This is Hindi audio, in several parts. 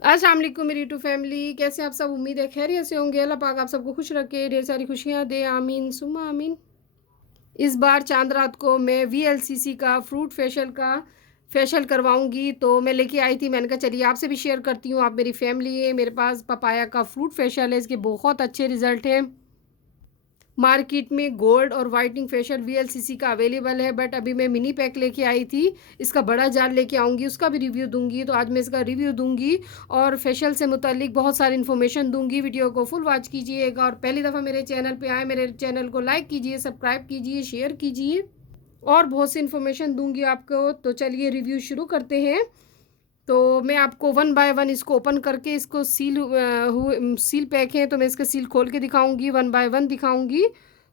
अस्सलाम वालेकुम मेरी यूट्यूब फैमिली, कैसे आप सब? उम्मीद है खैरियत से होंगे। अल्लाह पाक आप सबको खुश रखे, ढेर सारी खुशियाँ दे, आमीन सुम्मा आमीन। इस बार चांद रात को मैं वीएलसीसी का फ्रूट फेशियल करवाऊंगी, तो मैं लेके आई थी। मैंने कहा चलिए आपसे भी शेयर करती हूँ, आप मेरी फैमिली है। मेरे पास पपाया का फ्रूट फेशियल है, इसके बहुत अच्छे रिजल्ट हैं। मार्केट में गोल्ड और वाइटनिंग फेशियल वीएलसीसी का अवेलेबल है, बट अभी मैं मिनी पैक लेके आई थी। इसका बड़ा जार लेके आऊँगी, उसका भी रिव्यू दूंगी। तो आज मैं इसका रिव्यू दूंगी और फेशियल से मुतालिक बहुत सारी इन्फॉर्मेशन दूंगी। वीडियो को फुल वॉच कीजिएगा और पहली दफ़ा मेरे चैनल पे आए, मेरे चैनल को लाइक कीजिए, सब्सक्राइब कीजिए, शेयर कीजिए और बहुत सी इन्फॉर्मेशन दूंगी आपको। तो चलिए रिव्यू शुरू करते हैं। तो मैं आपको वन बाय वन इसको ओपन करके, इसको सील पैक है तो मैं इसका सील खोल के दिखाऊंगी, वन बाय वन दिखाऊंगी।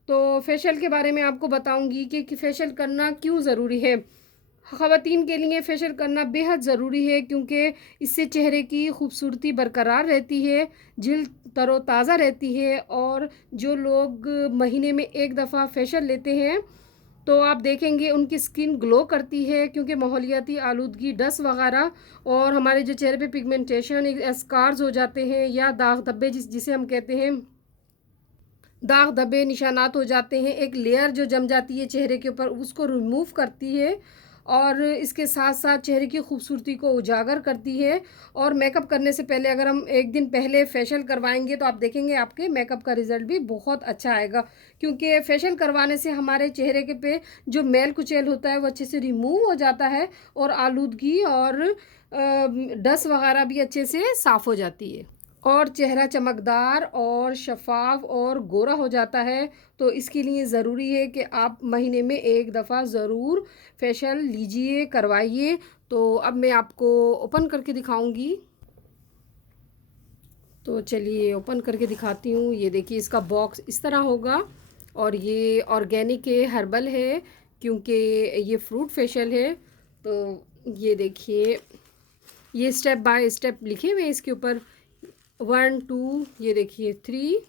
तो फेशियल के बारे में आपको बताऊंगी कि फेशियल करना क्यों ज़रूरी है। ख़वातीन के लिए फेशियल करना बेहद ज़रूरी है, क्योंकि इससे चेहरे की खूबसूरती बरकरार रहती है, जल्द तरोताज़ा रहती है। और जो लोग महीने में एक दफ़ा फेशियल लेते हैं तो आप देखेंगे उनकी स्किन ग्लो करती है, क्योंकि माहौलियाती आलूदगी, डस्ट वगैरह और हमारे जो चेहरे पे पिगमेंटेशन, स्कार्स हो जाते हैं या दाग धब्बे जिसे हम कहते हैं, दाग धब्बे निशानात हो जाते हैं, एक लेयर जो जम जाती है चेहरे के ऊपर, उसको रिमूव करती है। और इसके साथ साथ चेहरे की खूबसूरती को उजागर करती है। और मेकअप करने से पहले अगर हम एक दिन पहले फेशियल करवाएंगे तो आप देखेंगे आपके मेकअप का रिज़ल्ट भी बहुत अच्छा आएगा, क्योंकि फेशियल करवाने से हमारे चेहरे के पे जो मैल कुचैल होता है वो अच्छे से रिमूव हो जाता है, और आलूदगी और डस्ट वगैरह भी अच्छे से साफ़ हो जाती है और चेहरा चमकदार और शफाफ और गोरा हो जाता है। तो इसके लिए ज़रूरी है कि आप महीने में एक दफ़ा ज़रूर फेशियल लीजिए, करवाइए। तो अब मैं आपको ओपन करके दिखाऊंगी। तो चलिए ओपन करके दिखाती हूँ। ये देखिए इसका बॉक्स इस तरह होगा, और ये ऑर्गेनिक है, हर्बल है, क्योंकि ये फ्रूट फेशियल है। तो ये देखिए, ये स्टेप बाय स्टेप लिखे हुए हैं इसके ऊपर। 1 2, ये देखिए 3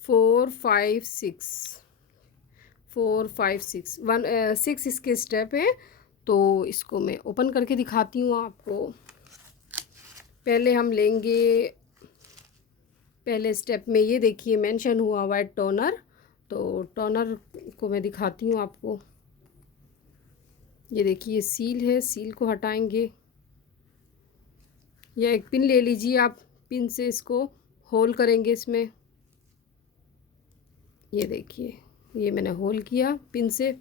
4 5 6, 4 5 6, 6 इसके स्टेप है। तो इसको मैं ओपन करके दिखाती हूँ आपको। पहले हम लेंगे, पहले स्टेप में ये देखिए मेंशन हुआ हुआ है टोनर। तो टोनर को मैं दिखाती हूँ आपको। ये देखिए सील है, सील को हटाएंगे, या एक पिन ले लीजिए आप, पिन से इसको होल करेंगे इसमें। ये देखिए, ये मैंने होल किया पिन से।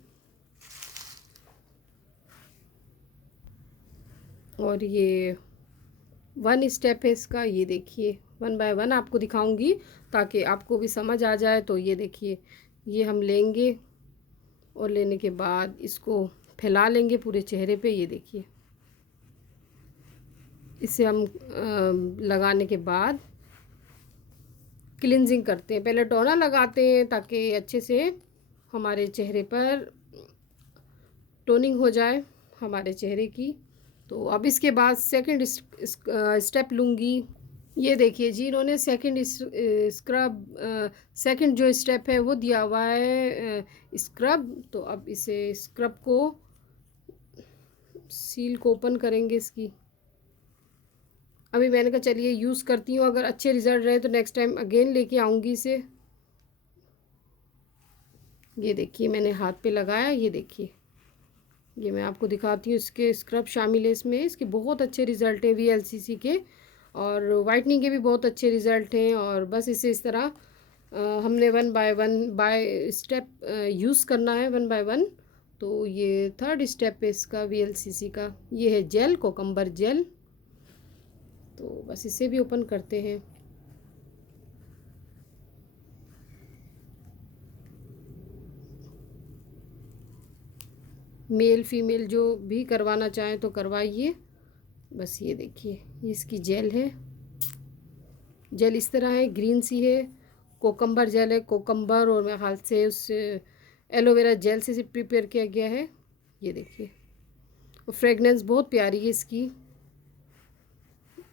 और ये वन स्टेप है इसका, ये देखिए वन बाय वन आपको दिखाऊंगी ताकि आपको भी समझ आ जाए। तो ये देखिए, ये हम लेंगे और लेने के बाद इसको फैला लेंगे पूरे चेहरे पे। ये देखिए, इसे हम लगाने के बाद क्लिनजिंग करते हैं। पहले टोनर लगाते हैं ताकि अच्छे से हमारे चेहरे पर टोनिंग हो जाए हमारे चेहरे की। तो अब इसके बाद सेकंड स्टेप लूँगी। ये देखिए जी, इन्होंने सेकंड जो स्टेप है वो दिया हुआ है स्क्रब। तो अब इसे स्क्रब को, सील को ओपन करेंगे इसकी। अभी मैंने कहा चलिए यूज़ करती हूँ, अगर अच्छे रिज़ल्ट रहे तो नेक्स्ट टाइम अगेन लेके आऊँगी इसे। ये देखिए मैंने हाथ पे लगाया, ये देखिए, ये मैं आपको दिखाती हूँ। इसके स्क्रब शामिल है इसमें, इसके बहुत अच्छे रिज़ल्ट हैं वीएलसीसी के, और वाइटनिंग के भी बहुत अच्छे रिज़ल्ट हैं। और बस इसे इस तरह हमने वन बाय स्टेप यूज़ करना है, वन बाय वन। तो ये थर्ड स्टेप है इसका वीएलसीसी का, ये है जेल, कोकम्बर जेल। तो बस इसे भी ओपन करते हैं। मेल फीमेल जो भी करवाना चाहें तो करवाइए। बस ये देखिए, ये इसकी जेल है। जेल इस तरह है, ग्रीन सी है, कोकम्बर जेल है। कोकम्बर और मेरे ख्याल से उस एलोवेरा जेल से प्रिपेयर किया गया है। ये देखिए, और फ्रेगनेंस बहुत प्यारी है इसकी,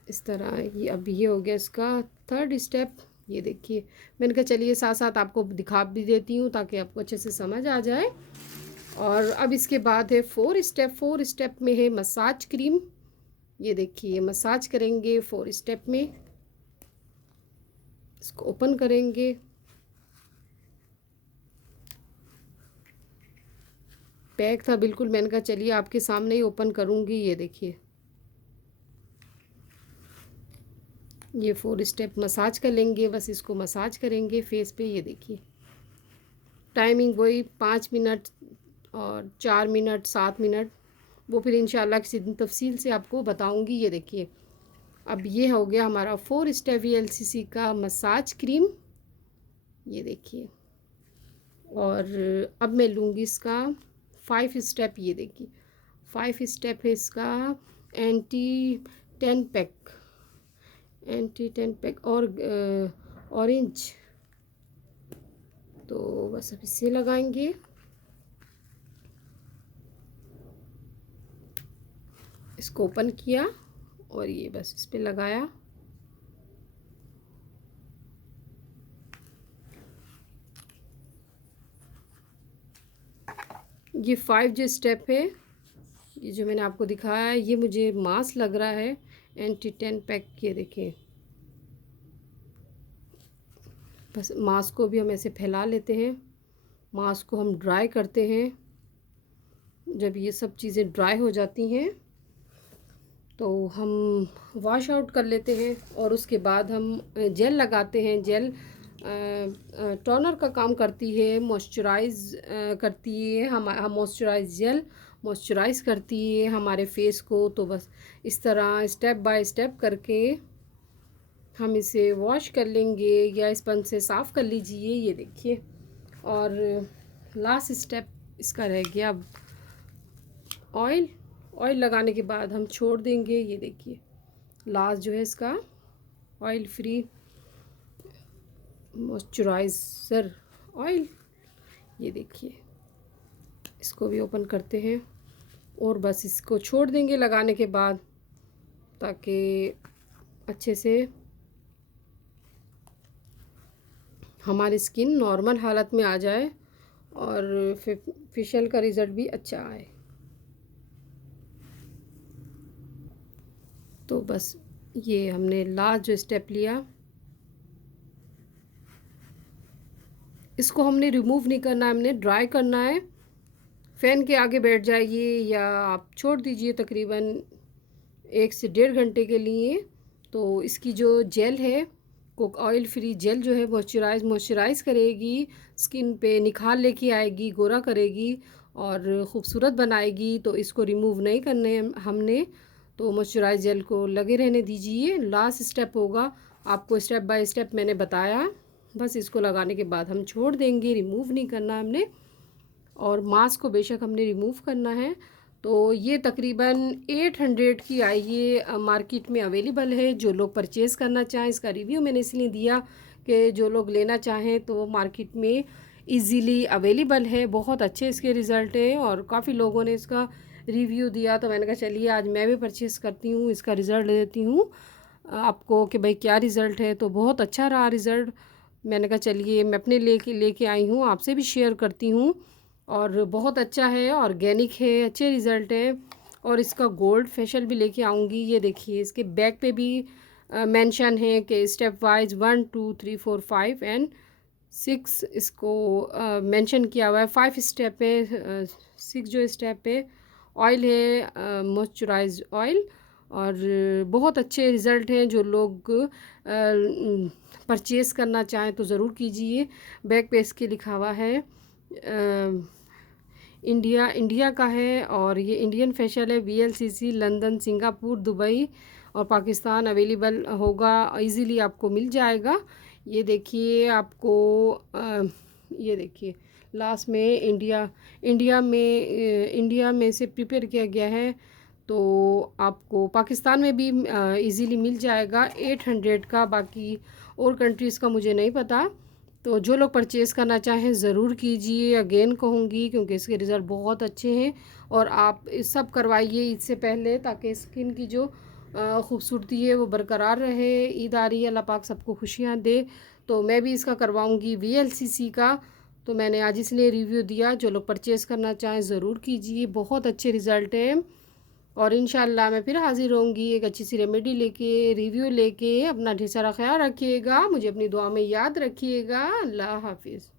इस तरह। ये अब ये हो गया इसका थर्ड स्टेप। ये देखिए, मैंने कहा चलिए साथ साथ आपको दिखा भी देती हूँ ताकि आपको अच्छे से समझ आ जाए। और अब इसके बाद है फोर स्टेप। फोर स्टेप में है मसाज क्रीम। ये देखिए मसाज करेंगे 4 स्टेप में। इसको ओपन करेंगे, पैक था बिल्कुल, मैंने कहा चलिए आपके सामने ही ओपन करूँगी। ये देखिए ये 4 स्टेप मसाज कर लेंगे, बस इसको मसाज करेंगे फेस पे। ये देखिए टाइमिंग वही 5 मिनट और 4 मिनट 7 मिनट, वो फिर इंशाल्लाह किसी दिन तफसील से आपको बताऊंगी। ये देखिए अब ये हो गया हमारा 4 स्टेप VLCC का मसाज क्रीम। ये देखिए और अब मैं लूँगी इसका 5 स्टेप। ये देखिए 5 स्टेप है इसका एंटी टेन पैक और ऑरेंज। तो बस अब इसे लगाएंगे। इसको ओपन किया और ये बस इस पे लगाया। ये 5 जो स्टेप है, ये जो मैंने आपको दिखाया है, ये मुझे मास्क लग रहा है एंटी टेन पैक। ये देखिए बस मास्क को भी हम ऐसे फैला लेते हैं, मास्क को हम ड्राई करते हैं। जब ये सब चीज़ें ड्राई हो जाती हैं तो हम वॉश आउट कर लेते हैं और उसके बाद हम जेल लगाते हैं। जेल टोनर का काम करती है, मॉइस्चराइज़ करती है। हम मॉइस्चराइज जेल मॉइस्चराइज़ करती है हमारे फेस को। तो बस इस तरह स्टेप बाय स्टेप करके हम इसे वॉश कर लेंगे या स्पंज से साफ़ कर लीजिए। ये देखिए और लास्ट स्टेप इसका रह गया अब ऑयल लगाने के बाद हम छोड़ देंगे। ये देखिए लास्ट जो है इसका ऑयल फ्री मॉइस्चराइज़र ऑयल। ये देखिए इसको भी ओपन करते हैं और बस इसको छोड़ देंगे लगाने के बाद, ताकि अच्छे से हमारी स्किन नॉर्मल हालत में आ जाए और फेशियल का रिज़ल्ट भी अच्छा आए। तो बस ये हमने लास्ट जो स्टेप लिया, इसको हमने रिमूव नहीं करना है, हमने ड्राई करना है। फ़ैन के आगे बैठ जाइए या आप छोड़ दीजिए तकरीबन 1 से 1.5 घंटे के लिए। तो इसकी जो जेल है, कोक ऑयल फ्री जेल जो है, मॉइस्चराइज़ करेगी स्किन पे, निखार लेके आएगी, गोरा करेगी और ख़ूबसूरत बनाएगी। तो इसको रिमूव नहीं करने हमने, तो मॉइस्चराइज़ जेल को लगे रहने दीजिए। लास्ट स्टेप होगा, आपको स्टेप बाय स्टेप मैंने बताया। बस इसको लगाने के बाद हम छोड़ देंगे, रिमूव नहीं करना हमने। और मास्क को बेशक हमने रिमूव करना है। तो ये तकरीबन 800 की आई, ये मार्केट में अवेलेबल है। जो लोग परचेज़ करना चाहें, इसका रिव्यू मैंने इसलिए दिया कि जो लोग लेना चाहें तो मार्केट में इजीली अवेलेबल है। बहुत अच्छे इसके रिज़ल्ट हैं और काफ़ी लोगों ने इसका रिव्यू दिया। तो मैंने कहा चलिए आज मैं भी परचेज़ करती हूँ, इसका रिज़ल्ट देती हूँ आपको कि भाई क्या रिज़ल्ट है। तो बहुत अच्छा रहा रिज़ल्ट। मैंने कहा चलिए मैं अपने लेके आई हूँ, आपसे भी शेयर करती हूँ। और बहुत अच्छा है, ऑर्गेनिक है, अच्छे रिज़ल्ट है। और इसका गोल्ड फेशियल भी लेके आऊँगी। ये देखिए इसके बैक पे भी मेंशन है कि स्टेप वाइज 1 2 3 4 5 एंड 6 इसको मेंशन किया हुआ है। 5 स्टेप है, 6 जो स्टेप है ऑयल है मॉइस्चराइज ऑयल। और बहुत अच्छे रिज़ल्ट हैं। जो लोग परचेज़ करना चाहें तो ज़रूर कीजिए। बैक पे इसके लिखा हुआ है इंडिया का है और ये इंडियन फेशियल है। VLCC लंदन, सिंगापुर, दुबई और पाकिस्तान अवेलेबल होगा, इजीली आपको मिल जाएगा। ये देखिए आपको ये देखिए लास्ट में इंडिया में से प्रिपेयर किया गया है। तो आपको पाकिस्तान में भी इजीली मिल जाएगा 800 का। बाकी और कंट्रीज़ का मुझे नहीं पता। तो जो लोग परचेज़ करना चाहें ज़रूर कीजिए, अगेन कहूँगी, क्योंकि इसके रिज़ल्ट बहुत अच्छे हैं। और आप इस सब करवाइए ईद से पहले, ताकि स्किन की जो ख़ूबसूरती है वो बरकरार रहे। ईद आ रही है, अल्लाह पाक सबको खुशियाँ दे। तो मैं भी इसका करवाऊँगी VLCC का। तो मैंने आज इसलिए रिव्यू दिया। जो लोग परचेज़ करना चाहें ज़रूर कीजिए, बहुत अच्छे रिज़ल्ट हैं। और इंशाल्लाह मैं फिर हाज़िर होंगी एक अच्छी सी रेमेडी लेके, रिव्यू लेके। अपना ढेर सारा ख़्याल रखिएगा, मुझे अपनी दुआ में याद रखिएगा। अल्लाह हाफ़िज़।